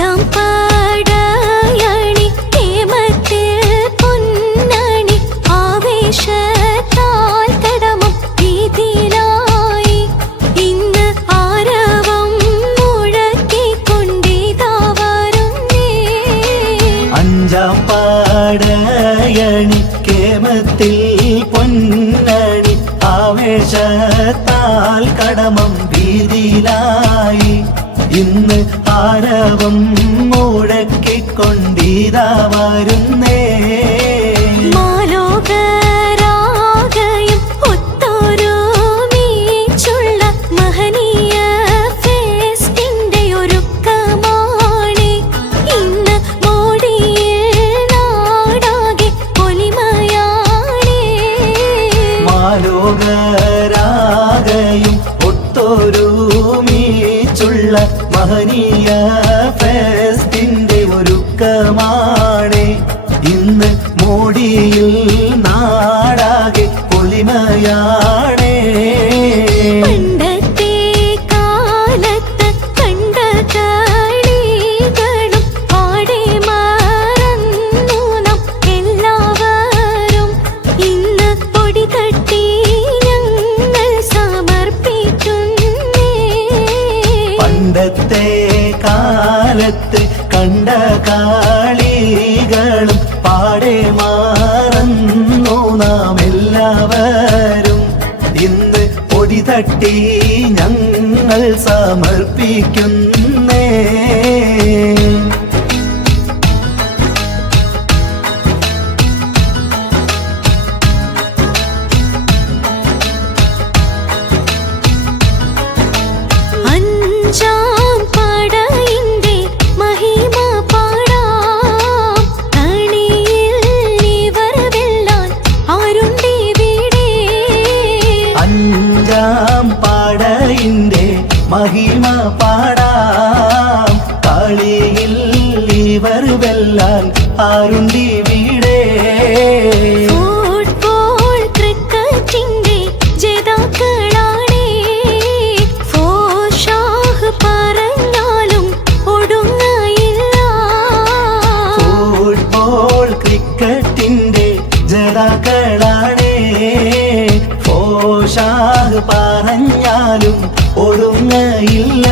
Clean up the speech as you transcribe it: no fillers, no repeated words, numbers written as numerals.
അഞ്ചാം പടയണി കേമത്തിൽ പൊന്നണി ആവേശത്താൽ കടമം വീതിയിലായി ഇന്ന് ആരവം മുഴക്കിക്കൊണ്ടിതാ വരുന്നേ. അഞ്ചാം പടയണി കേമത്തിൽ പൊന്നണി ആവേശത്താൽ കടമം വീതിയിലായി ഇന്ന് ആരവം മുഴക്കിക്കൊണ്ടിതാ വരുന്നേ. മാലോകരാകയും ഒത്തൊരുമിച്ചുള്ള മഹനീയ ഫെസ്റ്റിന്റെ ഒരുക്കമാണ് ഇന്ന് മോടിയിൽ നാടാകെ പൊലിമയാണ്. മാലോകരാകയും ഒത്തൊരുമിച്ചുള്ള മഹനീയ ഫെസ്റ്റിന്റെ ഒരുക്കമാണ് ഇന്ന് മോടിയിൽ നാടാകെ പൊലിമയാണ്. പണ്ടത്തെ കാലത്ത് കണ്ട കളികളും പാടെ മറന്നു നാം എല്ലാവരും ഇന്ന് പൊടി തട്ടി ഞങ്ങൾ സമർപ്പിക്കുന്നേ. പണ്ടത്തെ കാലത്ത് കണ്ട കളികളും പാടെ മറന്നു നാം എല്ലാവരും ഇന്ന് പൊടി തട്ടി ഞങ്ങൾ സമർപ്പിക്കുന്നേ. അഞ്ചാം പടയിന്റെ മഹിമ പാടാം കണിയിൽ ഇവർ വെല്ലാൻ ആരുണ്ടിവിടെ. അഞ്ചാം പടയിന്റെ മഹിമ പാടാം കളിയിൽ ഇവർ വെല്ലാൻ ആരുണ്ടിവിടെ. ഫുട്ബോൾ ക്രിക്കറ്റിന്റെ ജേതാക്കളാണേ ഫോഷാഹ് പറഞ്ഞാലും ഒടുങ്ങയില്ല. ഫുട്ബോൾ ക്രിക്കറ്റിന്റെ ജേതാക്കളാണേ ഫോഷാഹ് പറഞ്ഞാലും ഒടുങ്ങയില്ല.